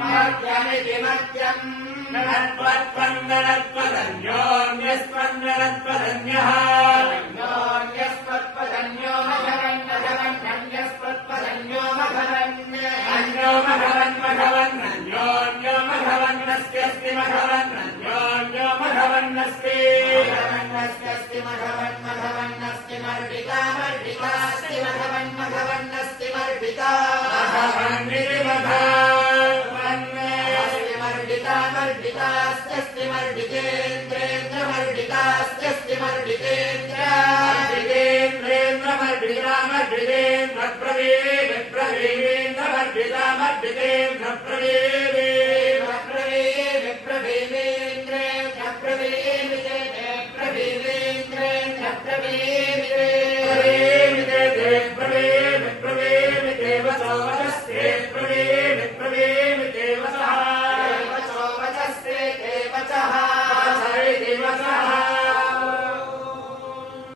మత్యమితి మత్యం న్యోన్యస్పత్పదన్యో మఘవన్నఘవన్నన్యస్పత్పదన్యో మఘవన్నస్తి वेदाः